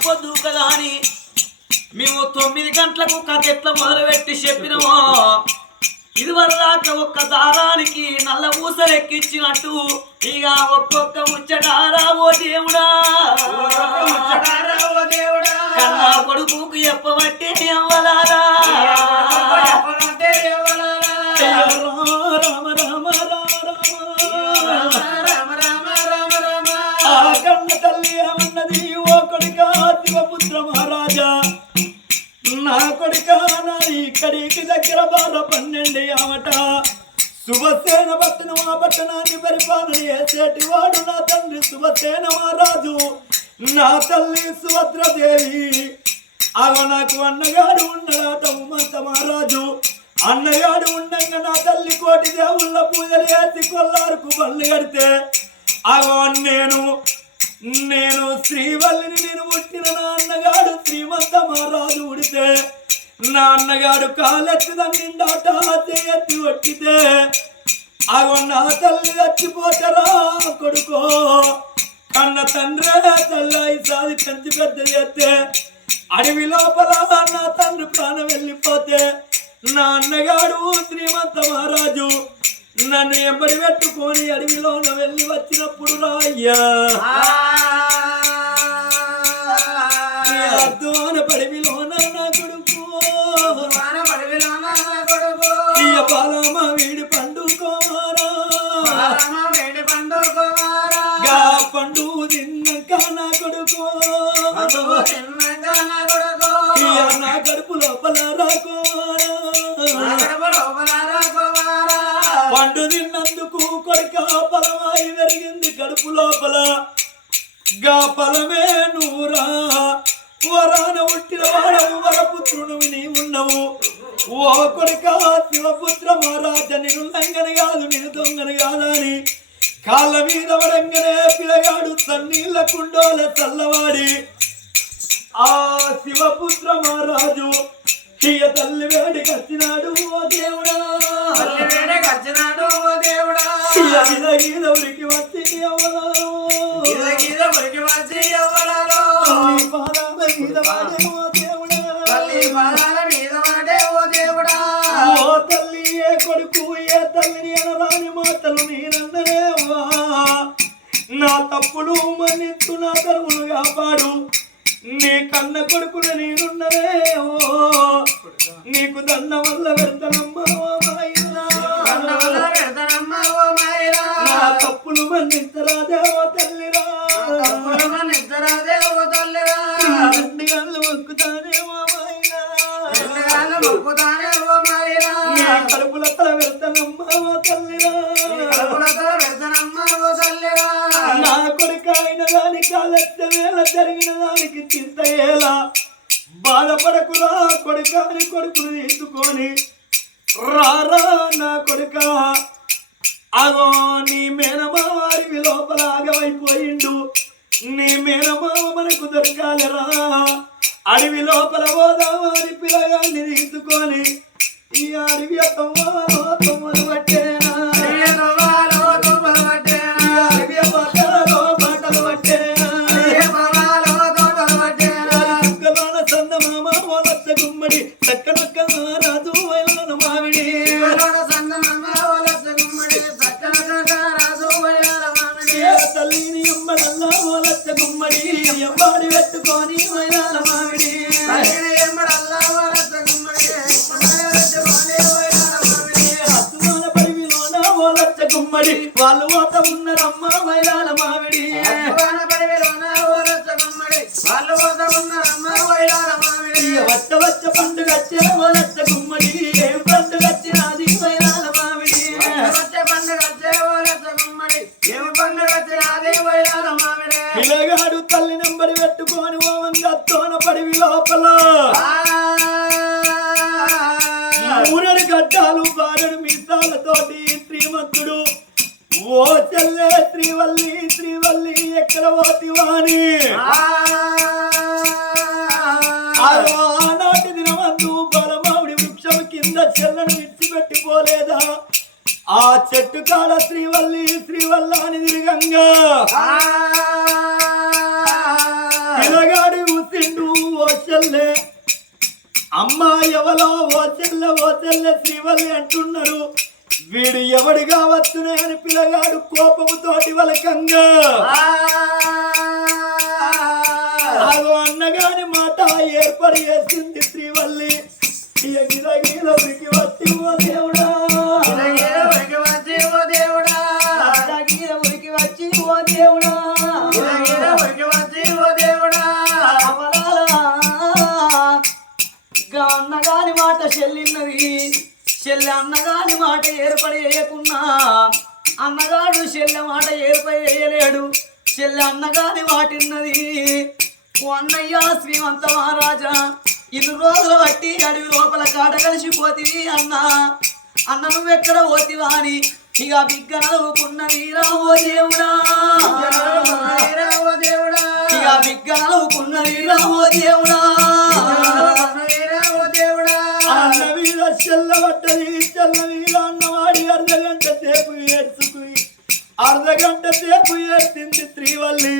పొద్దు కదా అని మేము 9 గంటలకు కథ ఎట్లా మొదలుపెట్టి చెప్పినామో ఇది వరదాకా ఒక్క దారానికి నల్ల ఊసలు ఎక్కించినట్టు ఇక ఒక్కొక్క ముచ్చటారా ఓ దేవుడా కన్నా కొడుకుకు చెప్పబట్టే అవ్వలారా రామ రామ కన్న తల్లి ఏమన్నది ఓ కొడుకా శివపుత్ర మహారాజా నా కొడుకా నాది ఇక్కడికి దగ్గర 12 ఆమట శుభసేన పట్టణం ఆ పట్టణాన్ని పరిపాలన చేసేటి వాడు నా తండ్రి శుభసేన మహారాజు నా తల్లి సుభద్రదేవి అవ నాకు అన్నగాడు ఉన్నాడట ఉమంత మహారాజు అన్నగాడు ఉండంగా నా తల్లి కోటి దేవుళ్ళ పూజలు చేసి కొల్లారుకు బళ్ళు కడితే అగో నేను శ్రీవల్లిని నేను పుట్టిన నా అన్నగాడు శ్రీమంత మహారాజు ఉడితే నా అన్నగాడు కాలెత్తి దండిండాట ఎత్తి కొట్టితే అగో నా తల్లి చచ్చిపోతారా కొడుకో కన్న తండ్రే తల్లి సాది కంచి పెద్ద చేస్తే అడవి లోపల నా తండ్రి ప్రాణం వెళ్ళిపోతే నా అన్నగాడు శ్రీమంత మహారాజు నన్ను ఎంబడి పెట్టుకొని అడవిలోన వెళ్ళి వచ్చినప్పుడు రాయ్యా అద్వాన పడివిలోన నా కొడుకు బాలమ్మ వీడి పండుకోమారా పండు తిన్నాక నా కొడుకు నా కడుపు లోపల పండు తిన్నందుకు కొడుక ఫలమాయి పెరిగింది కడుపు లోపల గా ఫలమే నూరా వరాన ఉట్టిన వాడవు వరపుత్రుడు నీ ఉన్నవు ఓ కొడుక శివపుత్ర మహారాజ నేను లంగని కాదు నేను దొంగని కాదని కాళ్ళ మీద వడంగనే పిలగాడు తన్నీళ్ళ కుండోల చల్లవాడి ఆ శివపుత్ర మహారాజు ఇయ తల్లి వేడి కచ్చినాడు ఓ దేవుడా గీద ఉరికి వచ్చి అవ్వలారు ఓ తల్లి ఏ కొడుకు ఏ తల్లిని అనరాని మాటలు నేనన్ననేవా నా తప్పులు మన్నించు నా ధర్ములు కాపాడు నీ కన్న కొడుకులు నేనున్నరేవో నీకు దండ వల్ల పెడతానమ్మా నా తప్పులు మన్నించరాదేవో తల్లిరా కడుపుల తల పెడతానమ్మా తల్లిరా నా కొడుకు అయిన దాని కాలెత్త వేళ జరిగిన దానికి చింత ఎలా బాధపడకురా కొడుకాని కొడుకును తీసుకొని రారా నా కొడుక అగో నీ మేనమావ అడవి లోపల ఆగమైపోయిండు నీ మేనమావ మనకు దొరకాలరా అడవి లోపల పోదామని పిల్లగాన్ని తీసుకొని ఈ అడవి తొమ్మలు పట్టేనా గుమ్మడి చక్కనక్క రాజు వైలాల మామిడి తల్లిని ఎమ్మడల్లా ఓలచ్చ గుమ్మడి ఎంబాడి పెట్టుకొని వైలాల మామిడి అద్వాన పడివిలోన ఓలచ్చ గుమ్మడి వాళ్ళు ఓత ఉన్నారమ్మ వైలాల మామిడి వచ్చ పండుగ వచ్చే ఓలచ్చ గుమ్మడి ఏం పండుగ వచ్చినది వైలాల మామిడి పిల్లగాడు తల్లి నెంబడి పెట్టుకొని ఓవంగత్తోన పడివి లోపల మూరడు గడ్డాలు బారడు మీసాలతోటి శ్రీమంతుడు ఓ చెల్లె శ్రీవల్లి ఎక్కడ పోతివాని ఆనాటి దినమందు బలమావిడి వృక్షం కింద చెల్లను విడిచిపెట్టిపోలేదా ఆ చెట్టు కాడ శ్రీవల్లి అని తిరగంగా పిల్లగాడు చెల్లె అమ్మా ఎవలో ఓ చెల్లె శ్రీవల్లి అంటున్నారు. వీడు ఎవడు కావచ్చునే అని పిల్లగాడు కోపముతోటి వలకంగా అదో అన్నగాని మాట ఏర్పడి చేసింది శ్రీవల్లి. గిరగిర ఉరికి వచ్చి ఓ దేవుడా, ఉరికి వచ్చి ఓ దేవుడా, ఉరికి వచ్చి ఓ దేవుడా, ఉరికి వచ్చి ఓ దేవుడా. అన్నగాని మాట చెల్లిన్నది. చెల్లె అన్నగాని మాట ఏర్పడి వేయకున్నా అన్నగాడు చెల్లె మాట ఏర్పడి వేయలేడు. చెల్లె అన్నగాని మాటిన్నది. ఓ అన్నయ్య శ్రీమంత మహారాజా, ఇన్ని రోజులు బట్టి అడవి లోపల కాట కలిసిపోతివి అన్న. అన్న నువ్వెక్కడ పోతివా అని ఇక బిగ్గ నవ్వుకున్నది. రావో దేవుడా, ఇక బిగ్గ నవ్వుకున్నది. రావో దేవుడా, అన్న మీద చెల్లబడ్డది. చెల్ల మీద అన్నవాడి అర్ధగంట సేపు ఏడ్చింది శ్రీవల్లి.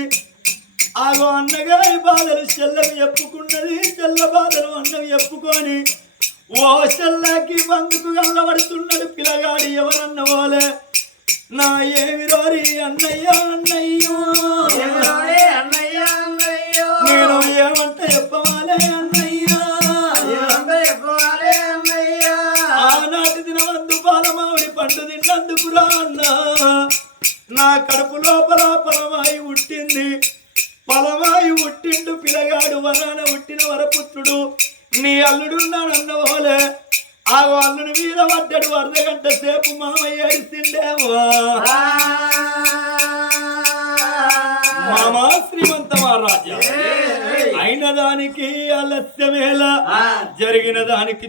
ఆగో అన్నగారి బాధలు చెల్లని చెప్పుకున్నది. చెల్ల బాధలు అన్నవి చెప్పుకొని ఓ చెల్లకి బందుకు గల్లబడుతున్నాడు పిల్లగాడు. ఎవరన్న పోలే నా ఏమి రోరి అన్నయ్య అన్నయ్యో, నేను ఏమంటే చెప్పవాలే అన్నయ్యా, ఆనాటి దినవందు పాలమావిడి పండు తిన్నందుకురా అన్నా. నా కడుపు లోపల పలమాయి పుట్టింది. పలమాయి పుట్టిండు పిల్లగాడు. వరాన పుట్టిన వరపుత్రుడు. నీ అల్లుడున్నాడన్న పోలే ఆ అల్లుని మీద పడ్డాడు. అర్ధగంట సేపు మామయ్య ఏడిసిండేమో. మామా శ్రీమంత మహారాజా, అయిన దానికి ఆలస్యమేలా, జరిగిన దానికి